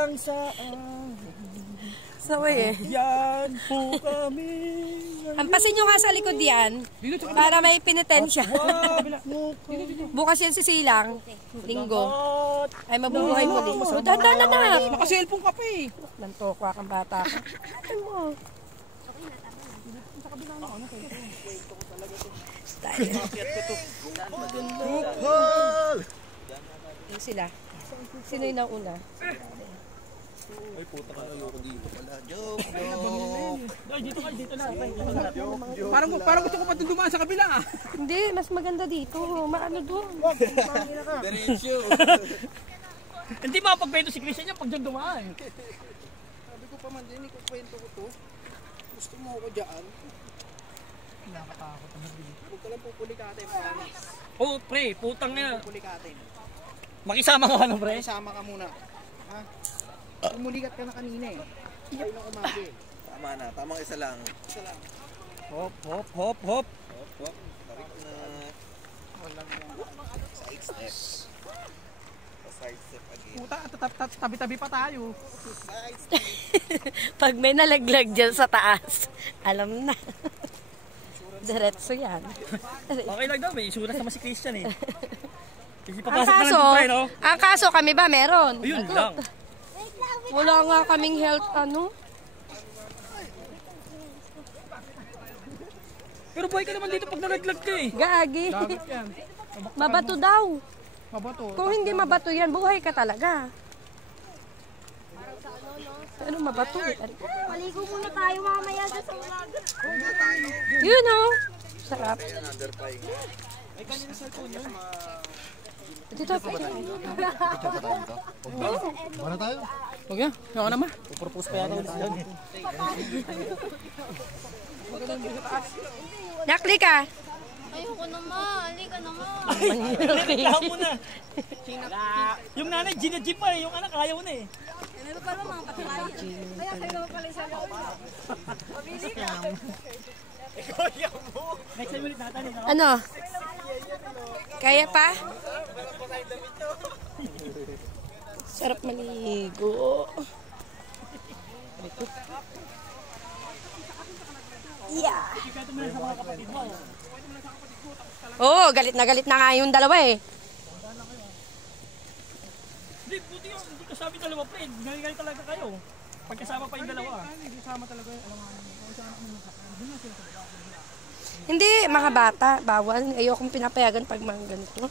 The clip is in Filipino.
hanggang saan. Saway eh. Yan po kami. Hampasin nyo nga sa likod yan. Para may pinitensya. Bukas yan si Silang. Linggo. Ay mabubuhay mo din. So, dahan-dahan na. Nakaselfong ka pa eh. Nantokwa kang bata ka. Ano mo? Style. Yung sila. Sino yung nauna? Ay puta ka, ayoko dito pala. Joke. Ay, dito na. Parang gusto ko pa dumaan sa kabila ah. Hindi, mas maganda dito. Maano doon? Diretso. Hindi makapagkwento si Christian yan pag dyan dumaan. Sabi ko pa man din, ikukwento ko to. Gusto mo ako dyan? Nakakatakot naman dito. Huwag ka lang pupulikate. Oh, pre, putang nga. Pupulikate. Makisama ka ano, pre? Isama ka muna. Ha? Umulikat ka na kanina eh. Kayo na umagi. Tama na, tamang isa lang. Isa lang. Hop. Hop. Tarik na. Side step. Side step again. Puta, tabi-tabi pa tayo. Side step. Pag may nalaglag dyan sa taas, alam na. Diretso yan. Okay lang daw, may isulat naman si Christian eh. Kasi Ang kaso kami ba meron? Ayun lang. Wala nga kaming health ano. Pero buhay ka naman dito pag nalaglag ka eh. Gagi. Dagat yan. Mabato daw. Mabato. Kung hindi mabato yan, buhay ka talaga. Ano mabato? Maligo muna tayo mamaya sa ulag. Yun oh. Sarap. Ay, kanina cellphone yun. Dito pa. Mana tayo? Huwag yan. Yung ka naman. Pupropose pa yata ulit dyan. Nakli ka. Ayoko naman. Halika naman. Reklamo mo na. Yung nanay, ginagip pa eh. Yung anak, ayaw na eh. Ano pa naman katulayan? Kaya kayo pala sa loob. Mabili ka. Next time ulit natin eh. Ano? Kaya pa? Sarap maligo. Yeah. Oo, galit na nga yung dalawa eh. Hindi, buti yun. Hindi kasama dalawa pa eh. Galing talaga kayo. Pagkasama pa yung dalawa. Kasama talaga yung alamanan mo. Hindi, mga bata, bawal. Ayokong pinapayagan pag mga ganito.